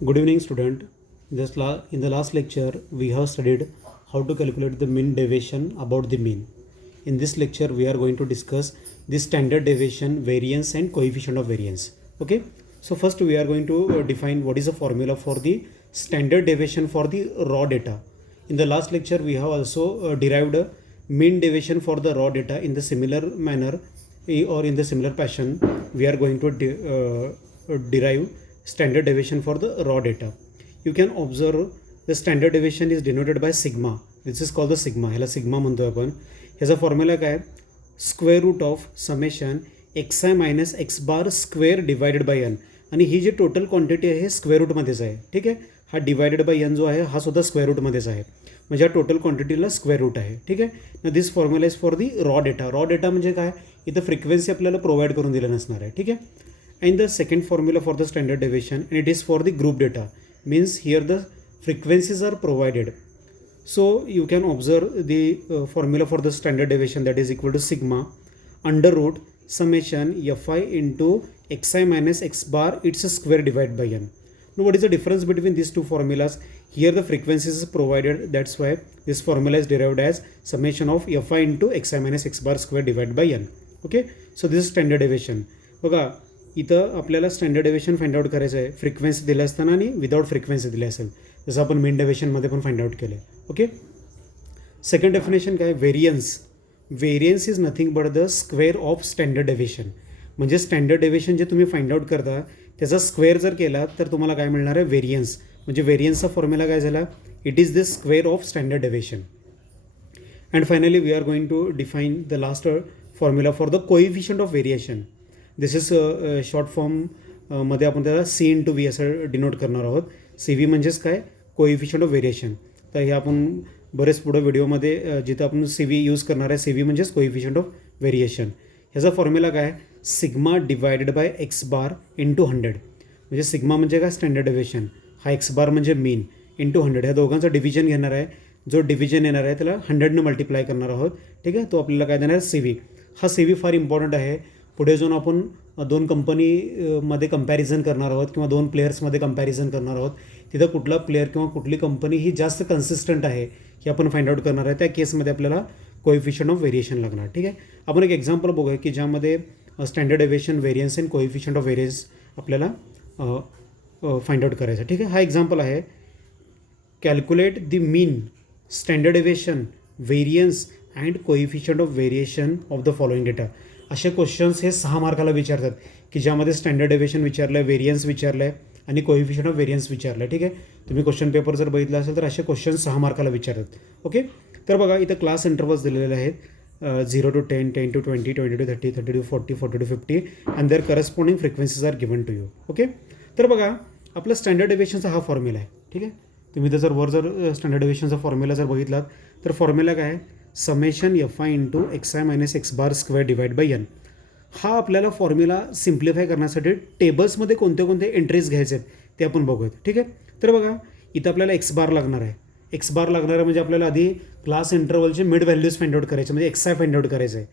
Good evening, student. In the last lecture, we have studied how to calculate the mean deviation about the mean. In this lecture, we are going to discuss the standard deviation, variance, and coefficient of variance. Okay. So first, we are going to define what is the formula for the standard deviation for the raw data. In the last lecture, we have also derived a mean deviation for the raw data in the similar manner or in the similar fashion. We are going to derive standard deviation for the raw data. You can observe the standard deviation is denoted by sigma. This is called the sigma. ह्याला sigma म्हणतो आपण. ह्याचा formula काय? Square root of summation x I minus x bar square divided by n. आणि ही जी total quantity आहे हे square रूटमध्येच आहे. ठीक आहे. हा डिवायडेड बाय एन जो आहे हा सुद्धा स्क्वेअर रूटमध्येच आहे. म्हणजे हा टोटल क्वांटिटीला स्क्वेअर रूट आहे. ठीक आहे. ना this formula is for the raw data. Raw data म्हणजे काय? इथं फ्रिक्वेन्सी आपल्याला प्रोव्हाइड करून दिलं नसणार आहे. ठीक आहे. And the second formula for the standard deviation, and it is for the group data, means here the frequencies are provided. So you can observe the formula for the standard deviation, that is equal to sigma under root summation fi into xi minus x bar its square divided by n. Now what is the difference between these two formulas? Here the frequencies is provided, that's why this formula is derived as summation of fi into xi minus x bar square divided by n. Okay, so this is standard deviation. बघा इथं आपल्याला standard deviation find out करायचं आहे frequency दिल्या असताना आणि without frequency दिली असेल, जसं आपण मीन डेव्हिएशनमध्ये पण फाइंड आउट केले. ओके. सेकंड डेफिनेशन काय? Variance. Variance is nothing but the square of standard deviation. म्हणजे स्टँडर्ड डेव्हिएशन जे तुम्ही फाइंड आउट करता त्याचा स्क्वेअर जर केला तर तुम्हाला काय मिळणार आहे? व्हेरियन्स. म्हणजे व्हेरियन्सचा फॉर्म्युला काय झाला? It is the square of standard deviation. And finally we are going to define the last formula for the coefficient of variation. This is short form मध्ये आपण त्याला सी इंटू व्ही असं denote करणार आहोत. C v म्हणजेच काय? Coefficient of variation. तर हे आपण बरेच पुढं व्हिडिओमध्ये जिथं आपण सी व्ही यूज करणार आहे. सी व्ही म्हणजेच कोइफिशियंट ऑफ व्हेरिएशन. ह्याचा फॉर्म्युला काय? Sigma divided by x bar into 100. म्हणजे सिग्मा म्हणजे काय? Standard deviation. हा एक्स बार म्हणजे मीन इंटू 100. ह्या दोघांचं डिव्हिजन घेणार आहे. जो डिव्हिजन येणार आहे त्याला 100ने मल्टिप्लाय करणार आहोत. ठीक आहे. तो आपल्याला काय देणार? C v. हा सी व्ही फार इम्पॉर्टंट आहे. पुढे जाऊन आपण दोन कंपनीमध्ये कंपॅरिझन करणार आहोत किंवा दोन प्लेयर्समध्ये कंपॅरिझन करणार आहोत. तिथं कुठला प्लेअर किंवा कुठली कंपनी ही जास्त कन्सिस्टंट आहे हे आपण फाइंड आउट करणार आहे. त्या केसमध्ये आपल्याला कोइफिशियंट ऑफ व्हेरिएशन लागणार. ठीक आहे. आपण एक एक्झाम्पल बघूया की ज्यामध्ये standard deviation, variance and coefficient of variance आपल्याला फाइंड आउट करायचं. ठीक आहे. हा एक्झाम्पल आहे. Calculate the mean, standard deviation, variance and coefficient of variation of the following data. असे क्वेश्चन्स हे 6 मार्काला विचारतात की ज्यामध्ये स्टँडर्ड डेव्हिएशन विचारलं आहे, व्हेरियन्स विचारलं आहे आणि कोइफिशियंट ऑफ व्हेरियन्स विचारलं आहे. ठीक आहे. तुम्ही क्वेश्चन पेपर जर बघितला असेल तर असे क्वेश्चन 6 मार्काला विचारतात. ओके. तर बघा इथं क्लास इंटरवल्स दिलेले आहेत. 0 to 10, 10 to 20, 20 to 30, 30 to 40, 40 to 50 and their corresponding frequencies are given to you. Okay. तर बघा आपला स्टँडर्ड डेव्हिएशनचा हा फॉर्म्युला आहे. ठीक आहे. तुम्ही तर वर जर स्टँडर्ड डेव्हिएशनचा फॉर्म्युला जर बघितलात तर फॉर्म्युला काय आहे? Summation fi into X I minus x bar square divide by n. हा आपल्याला फॉर्म्युला सिम्प्लिफाय करण्यासाठी टेबल्समध्ये कोणते कोणते एंट्रीज घ्यायचे आहेत ते आपण बघूयात. ठीक आहे. तर बघा इथं आपल्याला एक्स बार लागणार आहे. एक्स बार लागणार आहे म्हणजे आपल्याला आधी क्लास इंटरवलचे मिड व्हॅल्यूज फाइंड आउट करायचे, म्हणजे एक्स आय फाइंड आउट करायचं आहे.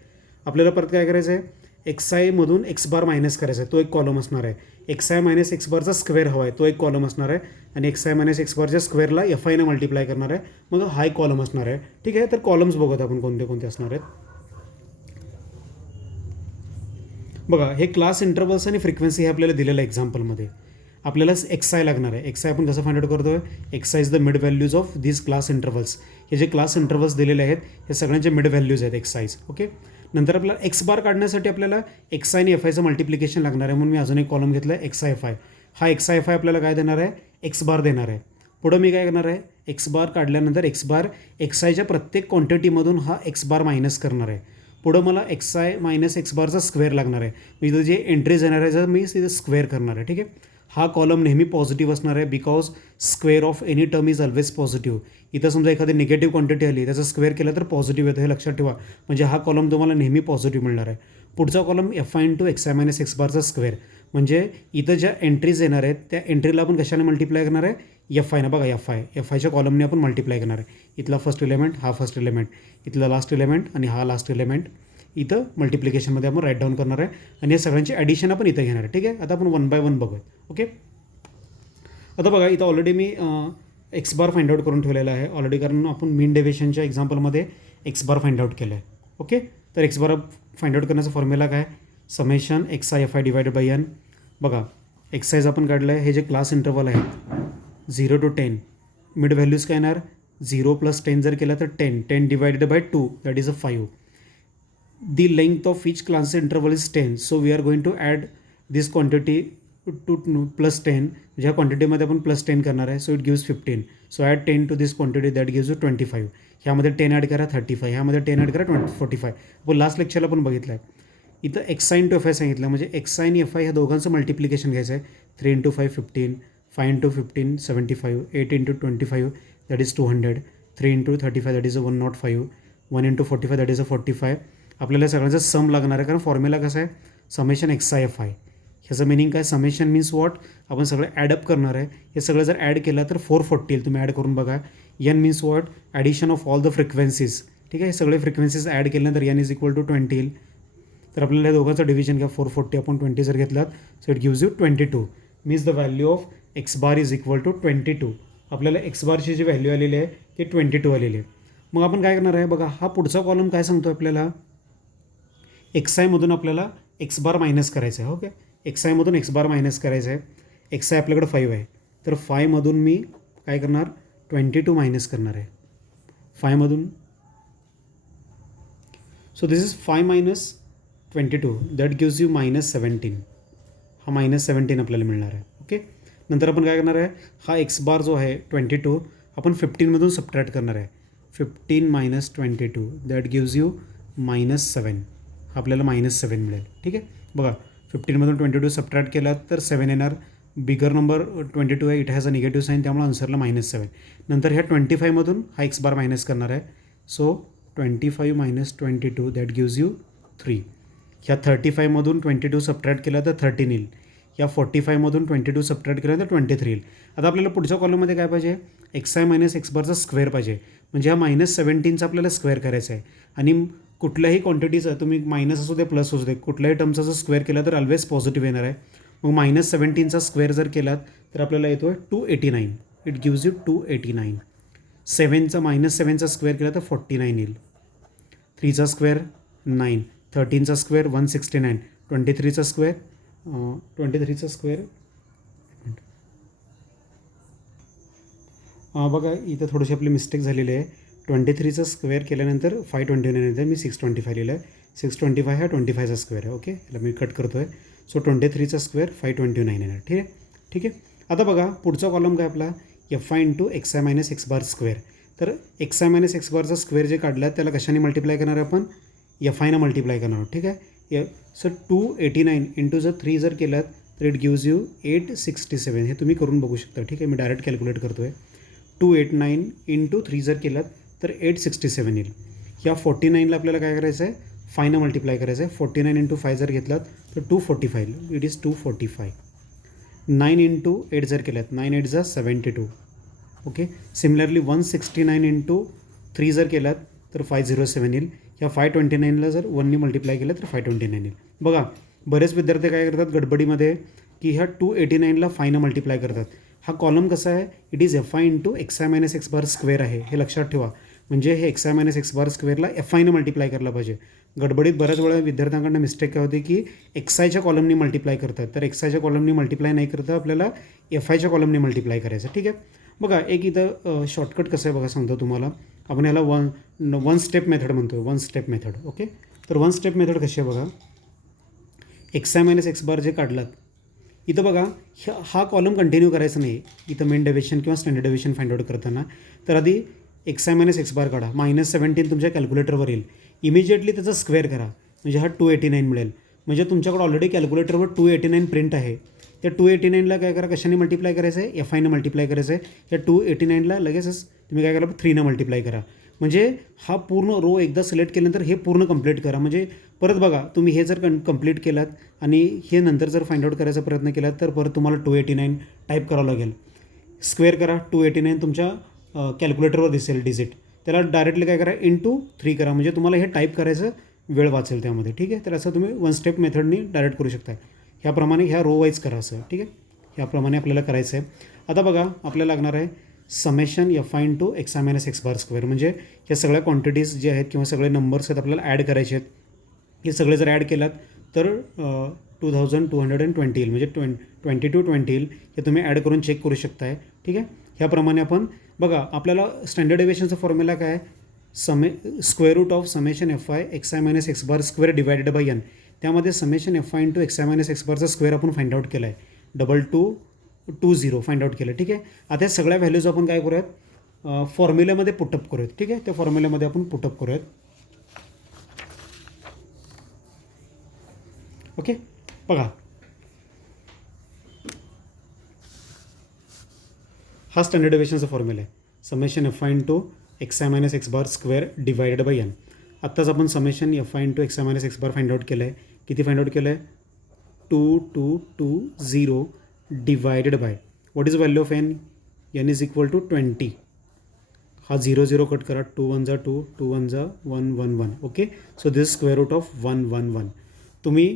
आपल्याला परत काय करायचं आहे? एक्स आयमधून एक्स बार मायनस करायचा आहे, तो एक कॉलम असणार आहे. एक्स आय मायनस एक्स बारचा स्क्वेअर हवा आहे, तो एक कॉलम असणार आहे. आणि एक्स आय मायनस एक्स बारच्या स्क्वेअरला fi मल्टिप्लाय करणार आहे, मग हा एक कॉलम असणार आहे. ठीक आहे. तर कॉलम्स बघत आपण कोणते कोणते असणार आहेत. बघा हे क्लास इंटरवल्स आणि फ्रिक्वेन्सी हे आपल्याला दिलेलं आहे एक्झाम्पलमध्ये. आपल्याला एक्स आय लागणार आहे. एक्स आय आपण कसं फाइंड आउट करतो आहे? X I is the mid values of this class intervals. हे जे क्लास इंटरवल्स दिलेले आहेत हे सगळ्यांचे मिड व्हॅल्यूज आहेत एक्स आयज. ओके. नंतर आपल्याला एक्स बार काढण्यासाठी आपल्याला एक्स आय आणि एफ आयचं मल्टिप्लिकेशन लागणार आहे, म्हणून मी अजून एक कॉलम घेतला आहे एक्स आय एफ आय. हा एक्स आय एफ आय आपल्याला काय देणार आहे? एक्स बार देणार आहे. पुढं मी काय करणार आहे? एक्स बार काढल्यानंतर एक्स बार एक्स आयच्या प्रत्येक क्वांटिटीमधून हा एक्स बार मायनस करणार आहे. पुढं मला एक्स आय मायनस एक्स बारचा स्क्वेअर लागणार आहे. मी इथं जे एंट्रीज येणार आहे जर मी तिथं स्क्वेअर करणार आहे. ठीक आहे. हा कॉलम नेहमी पॉझिटिव्ह असणार आहे because square of any term is always positive. इथं समजा एखादी निगेटिव्ह क्वांटिटी आली त्याचा स्क्वेअर केला तर पॉझिटिव्ह येतं, हे लक्षात ठेवा. म्हणजे हा कॉलम तुम्हाला नेहमी पॉझिटिव्ह मिळणार आहे. पुढचा column fi into X I minus X बारचा स्क्वेअर. म्हणजे इथं ज्या एंट्रीज येणार आहेत त्या एंट्रीला आपण कशाने मल्टिप्लाय करणार आहे? fi ना. बघा एफ आयच्या कॉलमने आपण मल्टिप्लाय करणार आहे. इथला फर्स्ट एलिमेंट, हा फर्स्ट एलिमेंट, इथला लास्ट एलिमेंट आणि हा लास्ट एलिमेंट इथं मल्टिप्लिकेशनमध्ये आपण राईट डाऊन करणार आहे आणि या सगळ्यांची ॲडिशन आपण इथं घेणार आहे. ठीक आहे. आता आपण 1 by 1 बघूया. ओके. आता बघा इथं ऑलरेडी मी एक्स बार फाइंड आउट करून ठेवलेला आहे ऑलरेडी, कारण आपण मीन डेव्हिएशनच्या एक्झाम्पलमध्ये एक्स बार फाइंड आउट केलं आहे. ओके, तर एक्स बार फाइंड आउट करण्याचा फॉर्म्युला काय, summation x i f i divided by n. बघा एक्साइज आपण काढलं आहे, हे जे क्लास इंटरवल आहेत 0 to 10, मिड व्हॅल्यूज काय येणार 0 + 10 जर केलं तर 10 divided by 2 that is a 5. The length of each class interval is 10, so we are going to add this quantity to plus 10. ह्या क्वांटिटीमध्ये आपण प्लस 10 करणार आहे, so it gives 15. So add 10 to this quantity that gives you 25. ह्यामध्ये 10 add करा 35, ह्यामध्ये 10 add करा 45. आपण लास्ट लेक्चरला पण बघितलं आहे. इथं x sign to F I सांगितलं, म्हणजे एक्स साइन एफ आय ह्या दोघांचं मल्टिप्लिकेशन घ्यायचं आहे. 3 × 5 15, 5 × 15 75, 8 × 25 that is 200, 3 × 35 that is 105, 1 × 45 that is 45. आपल्याला सगळ्यांचा सम लागणार आहे, कारण फॉर्म्युला कसा आहे summation x i f I. ह्याचं मिनिंग काय, समेशन मीन्स वॉट, आपण सगळं ॲडअप करणार आहे. हे सगळं जर ॲड केलं तर 440 येईल, तुम्ही ॲड करून बघा. N means what, addition of all the frequencies. ठीक आहे, हे सगळे फ्रिक्वेन्सीज ॲड केल्यानंतर एन इज इक्वल टू 20 येईल. तर आपल्याला या दोघांचं डिव्हिजन घ्या, 440 आपण 20 जर घेतलात so it gives you 22. Means the value of x bar is equal to 22. आपल्याला एक्स बारची जी व्हॅल्यू आलेली आहे ती 22 आलेली आहे. मग आपण काय करणार आहे बघा, हा पुढचा कॉलम काय सांगतो आपल्याला, एक्स आयमधून आपल्याला एक्स बार मायनस करायचं आहे. ओके, एक्स आयमधून एक्स बार मायनस करायचं आहे. एक्स आय आपल्याकडे 5 आहे, तर 5मधून मी काय करणार 22 मायनस करणार आहे 5मधून. So this is 5 - 22 that gives you -17. हा -17 आपल्याला मिळणार आहे. ओके, नंतर आपण काय करणार आहे, हा एक्स बार जो आहे 22 आपण 15मधून सबट्रॅक्ट करणार आहे. 15 - 22 दॅट गिव्ज यू -7. आपल्याला -7 मिळेल. ठीक आहे, बघा 15मधून 22 सबट्रॅक्ट केला तर 7 येणार. बिगर नंबर 22 आहे, it has a negative sign, त्यामुळे आन्सरला -7. नंतर ह्या 25मधून हा एक्स बार मायनस करणार आहे. So 25 - 22 that gives you 3. ह्या 35मधून 22 सबट्रॅक्ट केला तर 13 येईल. या 45मधून 22 सबट्रॅक्ट केला तर 23 येईल. आता आपल्याला पुढच्या कॉलममध्ये काय पाहिजे, एक्स आय मायनस एक्स बारचा स्क्वेअर पाहिजे. म्हणजे हा -17चा आपल्याला स्क्वेअर करायचा आहे. आणि कुठल्याही क्वांटिटीचं तुम्ही मायनस असू दे प्लस असू दे, कुठल्याही टर्मचा जर स्क्वेअर केला तर ऑलवेज पॉझिटिव्ह येणार आहे. मग -17चा स्क्वेअर जर केलात तर आपल्याला येतो आहे 289. It gives you 289. 7चा स्क्वेअर केला तर 49 येईल. 3चा स्क्वेअर 9, 13चा स्क्वेअर 169, 23चा स्क्वेअर बघा इथं थोडीशी आपली मिस्टेक झालेली आहे. 23चा स्क्वेअर केल्यानंतर 529 येतं, मी 625 लिहिलं आहे. 625 हा 25चा स्क्वेअर आहे. ओके, याला मी कट करतो आहे. सो 23चा स्क्वेअर 529 येणार. ठीक आहे, ठीक आहे. आता बघा पुढचा कॉलम काय आपला, F I into X I minus x bar square. तर एक्स आय मायनस एक्स बारचा स्क्वेअर जे काढला त्याला कशाने मल्टिप्लाय करणार आपण, एफ आयनं मल्टिप्लाय करणार आहोत. ठीक आहे, सो 289 इंटू जर 3 जर केलात तर इट गिव्ज यू 867. हे तुम्ही करून बघू शकता. ठीक आहे, मी डायरेक्ट कॅल्क्युलेट करतो आहे. 289 इंटू 3 जर केलात तर 867 येईल. या 49ला आपल्याला काय करायचं आहे, 5नं मल्टिप्लाय करायचं आहे. 49 इंटू 5 जर घेतलात तर 245 येईल. It is 245. 9 इंटू 8 जर केलात 9 8 जा 72. ओके, सिमिलरली 169 इंटू 3 जर केलात तर 507 येईल. या 529ला जर 1नी मल्टिप्लाय केलं तर 529 येईल. बघा बरेच विद्यार्थी काय करतात गडबडीमध्ये की ह्या 289ला 5नं मल्टिप्लाय करतात. हा कॉलम कसा आहे, it is F I into X I minus x bar square आहे, हे लक्षात ठेवा. म्हणजे हे X I minus x bar स्क्वेअरला एफ आयनं मल्टिप्लाय करायला पाहिजे. गडबडीत बऱ्याच वेळा विद्यार्थ्यांकडनं मिस्टेक काय होते की एक्स आयच्या कॉलमनी मल्टिप्लाय करतात, तर एक्स आयच्या कॉलमनी मल्टिप्लाय नाही करता आपल्याला एफ आयच्या कॉलमनी मल्टिप्लाय करायचं. ठीक आहे, बघा एक इथं शॉर्टकट कसं आहे बघा सांगतो तुम्हाला. आपण याला वन स्टेप मेथड म्हणतो, वन स्टेप मेथड. ओके, तर वन स्टेप मेथड कशी आहे बघा, एक्स आय मायनस एक्स बार जे काढलात इथं बघा हा कॉलम कंटिन्यू करायचा नाही. इथं मेन डेव्हिएशन किंवा स्टँडर्ड डेव्हिएशन फाइंड आउट करताना तर आधी एक्स आय मायनस एक्स बार काढा. -17 तुमच्या कॅल्क्युलेटरवर येईल. इमिजिएटली त्याचा स्क्वेअर करा म्हणजे हा 289 मिळेल. म्हणजे तुमच्याकडे ऑलरेडी कॅल्क्युलेटरवर 289 प्रिंट आहे. त्या 289ला काय करा, कशाने मल्टिप्लाय करायचं आहे, एफ आयनं मल्टिप्लाय करायचं आहे. या 289ला लगेचच तुम्ही काय करा 3नं मल्टिप्लाय करा. म्हणजे हा पूर्ण रो एकदा सिलेक्ट केल्यानंतर हे पूर्ण कंप्लीट करा. म्हणजे परत बघा तुम्ही हे जर कंप्लीट केलात आणि हे नंतर जर फाइंड आउट करायचा प्रयत्न केलात तर परत तुम्हाला 289 टाईप करावं लागेल. स्क्वेअर करा, 289 तुमच्या कॅल्क्युलेटरवर दिसेल डिजिट, त्याला डायरेक्टली काय करा इंटू 3 करा. म्हणजे तुम्हाला हे टाईप करायचं वेळ वाचेल त्यामध्ये. ठीक आहे, तर असं तुम्ही वन स्टेप मेथडनी डायरेक्ट करू शकता. ह्याप्रमाणे ह्या रो वाईज करा असं. ठीक आहे, याप्रमाणे आपल्याला करायचं आहे. आता बघा आपल्याला लागणार आहे summation F I into X I minus x bar square. म्हणजे या सगळ्या क्वांटिटीज जे आहेत किंवा सगळे नंबर्स आहेत आपल्याला ॲड करायचे आहेत. हे सगळे जर ॲड केलात तर 2220 येईल, म्हणजे 2220 येईल. हे तुम्ही ॲड करून चेक करू शकताय. ठीक आहे, ह्याप्रमाणे आपण बघा आपल्याला स्टँडर्ड डेव्हिएशनचा फॉर्म्युला काय आहे, square root of summation F I X I minus x bar square divided by N. त्यामध्ये summation F I into X I minus X बारचा स्क्वेअर आपण फाइंड आउट केला आहे, 2220 फाइंड आउट केलं. ठीक आहे, आता या सगळ्या व्हॅल्यूज आपण काय करूयात फॉर्म्युल्यामध्ये पुटअप करूयात. ठीक आहे, त्या फॉर्म्युल्यामध्ये आपण पुटअप करूयात. ओके, बघा हा स्टँडर्ड डेव्हिएशनचा फॉर्म्युला आहे, summation F I into X I minus x bar square divided by n. आत्ताच आपण summation F I into X I minus x bar find out केलं आहे. किती फाइंड आउट केलं आहे, 2220 divided by what is value of n, n is equal to 20. हा 0 cut करा, 2 1 जा 2, 2 1 जा 1 1 1. Okay, so this square root of 1 1 1. तुम्ही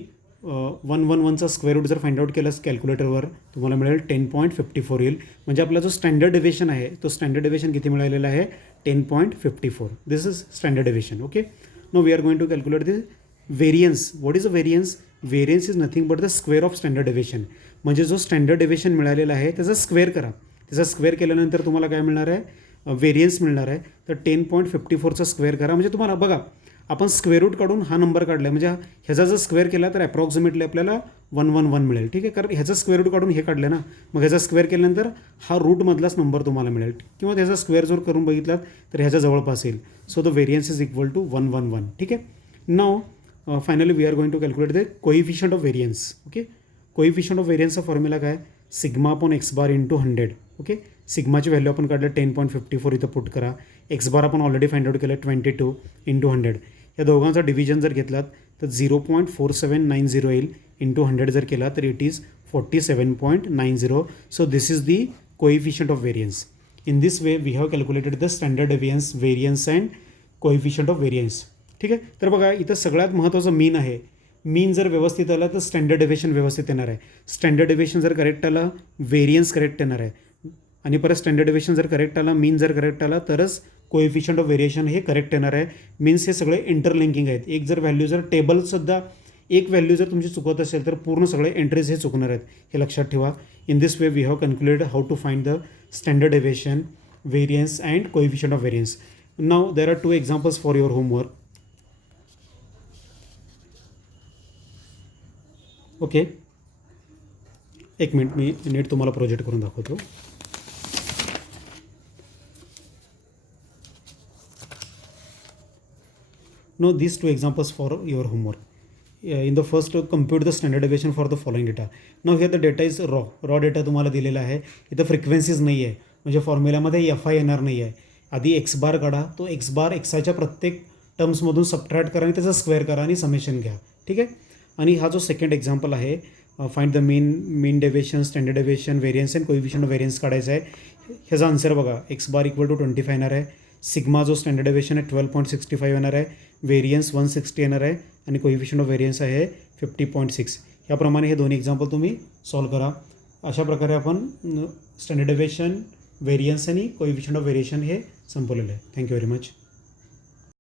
111चा स्क्वेअर रूट जर फाइंड आउट केलास कॅल्क्युलेटरवर तुम्हाला मिळेल 10.54 येईल. म्हणजे आपला जो स्टँडर्ड डेव्हिएशन आहे तो स्टँडर्ड डेव्हिएशन किती मिळालेला आहे, 10.54. This is standard deviation. Okay, no we are going to calculate the variance. What is a variance, variance is nothing but the square of standard deviation. म्हणजे जो स्टँडर्ड डेव्हिएशन मिळालेला आहे त्याचा स्क्वेअर करा. त्याचा स्क्वेअर केल्यानंतर तुम्हाला काय मिळणार आहे, व्हेरियन्स मिळणार आहे. तर 10.54चा स्क्वेअर करा. म्हणजे तुम्हाला बघा आपण स्क्वेअर रूट काढून हा नंबर काढला, म्हणजे ह्याचा जर स्क्वेअर केला तर अप्रॉक्सिमेटली आपल्याला 111 मिळेल. ठीक आहे, कारण ह्याचा स्क्वेअर रूट काढून हे काढलं ना, मग ह्याचा स्क्वेअर केल्यानंतर हा रूटमधलाच नंबर तुम्हाला मिळेल, किंवा त्याचा स्क्वेअर जर करून बघितलात तर ह्याच्या जवळपास येईल. So the variance is equal to 111. ठीक आहे, now finally we are going to calculate the coefficient of variance. Okay, coefficient of व्हेरियन्सचा फॉर्म्युला काय, sigma upon X bar into 100. Okay, सिग्माची व्हॅल्यू आपण काढलं 10.54, इथं पुट करा. एक्स बार आपण ऑलरेडी फाइंड आउट केलं 22 इंटू 100. या दोघांचा डिव्हिजन जर घेतलात तर 0.4790 येईल. इंटू 100 जर केला तर it is 47.90. So this is the coefficient of variance. In this way we have calculated the standard deviance, variance and coefficient of variance. ठीक आहे, तर बघा इथं सगळ्यात महत्त्वाचं मीन आहे. मीन जर व्यवस्थित आला तर स्टँडर्ड डेव्हिएशन व्यवस्थित येणार आहे. स्टँडर्ड डेव्हिएशन जर करेक्ट आला व्हेरियन्स करेक्ट येणार आहे. आणि परत स्टँडर्ड डेव्हिएशन जर करेक्ट आला, मीन जर करेक्ट आला तरच कोएफिशियंट ऑफ व्हेरिएशन हे करेक्ट येणार आहे. मीन्स हे सगळे इंटरलिंकिंग आहेत. एक जर व्हॅल्यू जर टेबलसुद्धा एक व्हॅल्यू जर तुमची चुकत असेल तर पूर्ण सगळे एंट्रीज हे चुकणार आहेत, हे लक्षात ठेवा. In this way we have concluded how to find the standard deviation, variance and coefficient of variance. Now there are 2 examples for your homework. Okay, एक मिनिट मी नीट तुम्हाला प्रोजेक्ट करून दाखवतो. Now these 2 examples for your homework. In the first, compute the standard deviation for the following data. Now here the data is raw data तुम्हाला दिलेला आहे. इथं फ्रिक्वेन्सीज नाही आहे, म्हणजे फॉर्म्युल्यामध्ये एफ आय येणार नाही आहे. आधी एक्स बार काढा, तो एक्स बार एक्स आयच्या प्रत्येक टर्म्समधून सबट्रॅक्ट करा आणि त्याचा स्क्वेअर करा आणि समेशन घ्या. ठीक आहे, आणि हा जो सेकंड एक्झाम्पल आहे, find the mean deviation, standard deviation, variance and coefficient of variance काढायचा आहे. ह्याचा आन्सर बघा, एक्स बार इक्वल टू 25 येणार आहे. सिग्मा जो स्टँडर्ड डेव्हिएशन आहे 12.65 येणार आहे. व्हेरियन्स 160 येणार आहे आणि कोएफिशियंट ऑफ व्हेरियन्स आहे 50.6. याप्रमाणे हे दोन्ही एक्झाम्पल तुम्ही सॉल्व करा. अशा प्रकारे आपण स्टँडर्ड डेव्हिएशन, व्हेरियन्स आणि कोएफिशियंट ऑफ व्हेरिएशन हे संपवलेलं आहे. Thank you very much.